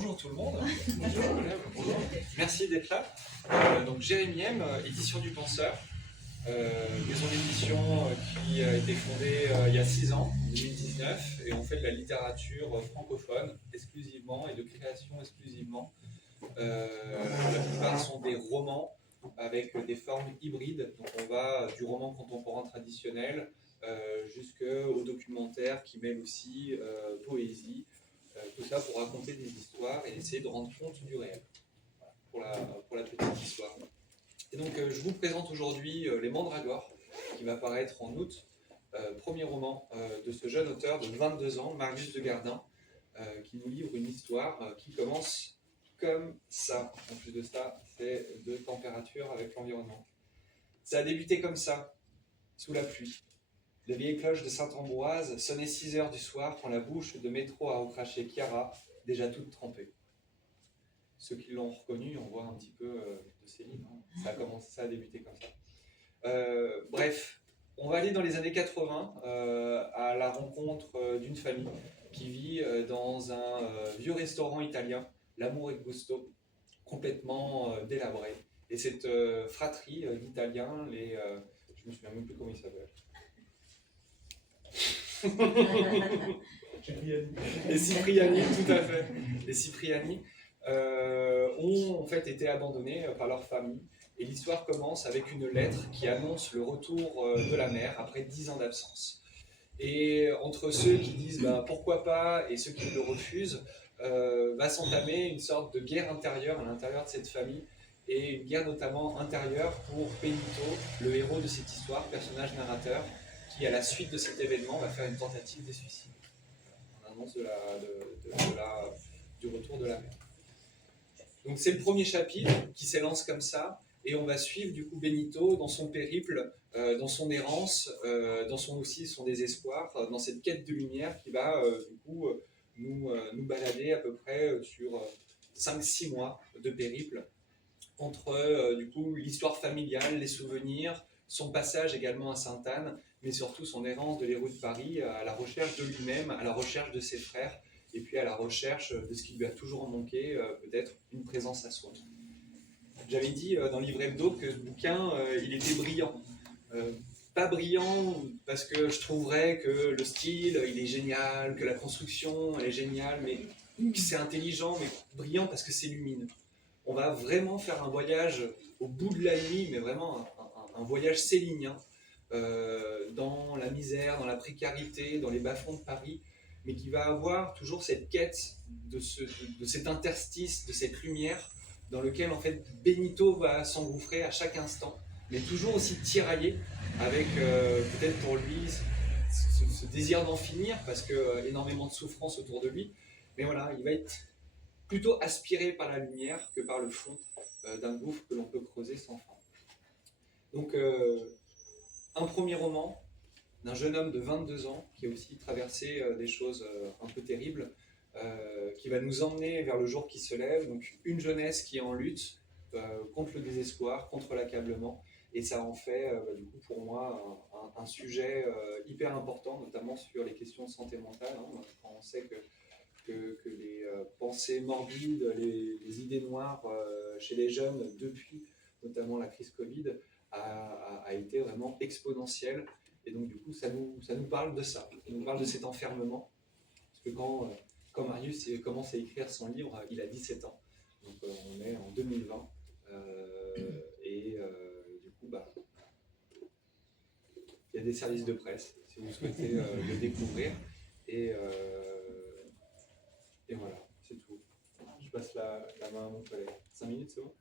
Bonjour tout le monde. Bonjour. Merci d'être là. Donc Jérémy M, édition du Penseur, maison d'édition qui a été fondée il y a 6 ans, en 2019, et on fait de la littérature francophone exclusivement et de création exclusivement. La plupart sont des romans avec des formes hybrides. Donc on va du roman contemporain traditionnel jusqu'au documentaire qui mêle aussi poésie. Tout ça pour raconter des histoires et essayer de rendre compte du réel. Voilà, pour la petite histoire. Et donc je vous présente aujourd'hui Les Mandragores, qui va paraître en août. Premier roman de ce jeune auteur de 22 ans, Marius de Gardin, qui nous livre une histoire qui commence comme ça. En plus de ça, c'est de température avec l'environnement. Ça a débuté comme ça, sous la pluie. Les vieilles cloches de Saint-Ambroise sonnaient 6 heures du soir quand la bouche de métro a recraché Chiara, déjà toute trempée. Ceux qui l'ont reconnu, on voit un petit peu de Céline. Hein. Ça a débuté comme ça. Bref, on va aller dans les années 80 à la rencontre d'une famille qui vit dans un vieux restaurant italien, l'Amour et Gusto, complètement délabré. Et cette fratrie d'Italiens, je me souviens même plus comment ils s'appellent. Les Cipriani, tout à fait. Les Cipriani ont en fait été abandonnés par leur famille. Et l'histoire commence avec une lettre qui annonce le retour de la mère après 10 ans d'absence. Et entre ceux qui disent pourquoi pas et ceux qui le refusent, va s'entamer une sorte de guerre intérieure à l'intérieur de cette famille. Et une guerre notamment intérieure pour Benito, le héros de cette histoire, personnage narrateur, qui à la suite de cet événement va faire une tentative de suicide. On annonce du retour de la mère. Donc c'est le premier chapitre qui s'élance comme ça, et on va suivre du coup Benito dans son périple, dans son errance, dans son désespoir, dans cette quête de lumière qui va nous balader à peu près sur 5-6 mois de périple entre du coup l'histoire familiale, les souvenirs, son passage également à Sainte-Anne, mais surtout son errance de les rues de Paris à la recherche de lui-même, à la recherche de ses frères, et puis à la recherche de ce qui lui a toujours manqué, peut-être une présence à soi. J'avais dit dans Livre Hebdo que ce bouquin, il était brillant. Pas brillant parce que je trouverais que le style, il est génial, que la construction, elle est géniale, mais que c'est intelligent, mais brillant parce que c'est lumineux. On va vraiment faire un voyage au bout de la nuit, mais vraiment un voyage célinien, dans la misère, dans la précarité, dans les bas-fonds de Paris, mais qui va avoir toujours cette quête de cet interstice, de cette lumière, dans lequel en fait Benito va s'engouffrer à chaque instant, mais toujours aussi tiraillé, avec peut-être pour lui ce désir d'en finir, parce que énormément de souffrance autour de lui, mais voilà, il va être plutôt aspiré par la lumière que par le fond d'un gouffre que l'on peut creuser sans fin. Donc un premier roman d'un jeune homme de 22 ans qui a aussi traversé des choses un peu terribles, qui va nous emmener vers le jour qui se lève, donc une jeunesse qui est en lutte contre le désespoir, contre l'accablement, et ça en fait du coup pour moi un sujet hyper important, notamment sur les questions de santé mentale, hein, quand on sait que les pensées morbides, les idées noires chez les jeunes depuis notamment la crise Covid a été vraiment exponentielle. Et donc du coup ça nous parle de ça, ça nous parle de cet enfermement. Parce que quand Marius commence à écrire son livre, il a 17 ans. Donc on est en 2020. Du coup, il y a des services de presse si vous souhaitez le découvrir. Et voilà, c'est tout. Je passe la main à mon collègue. 5 minutes, c'est bon ?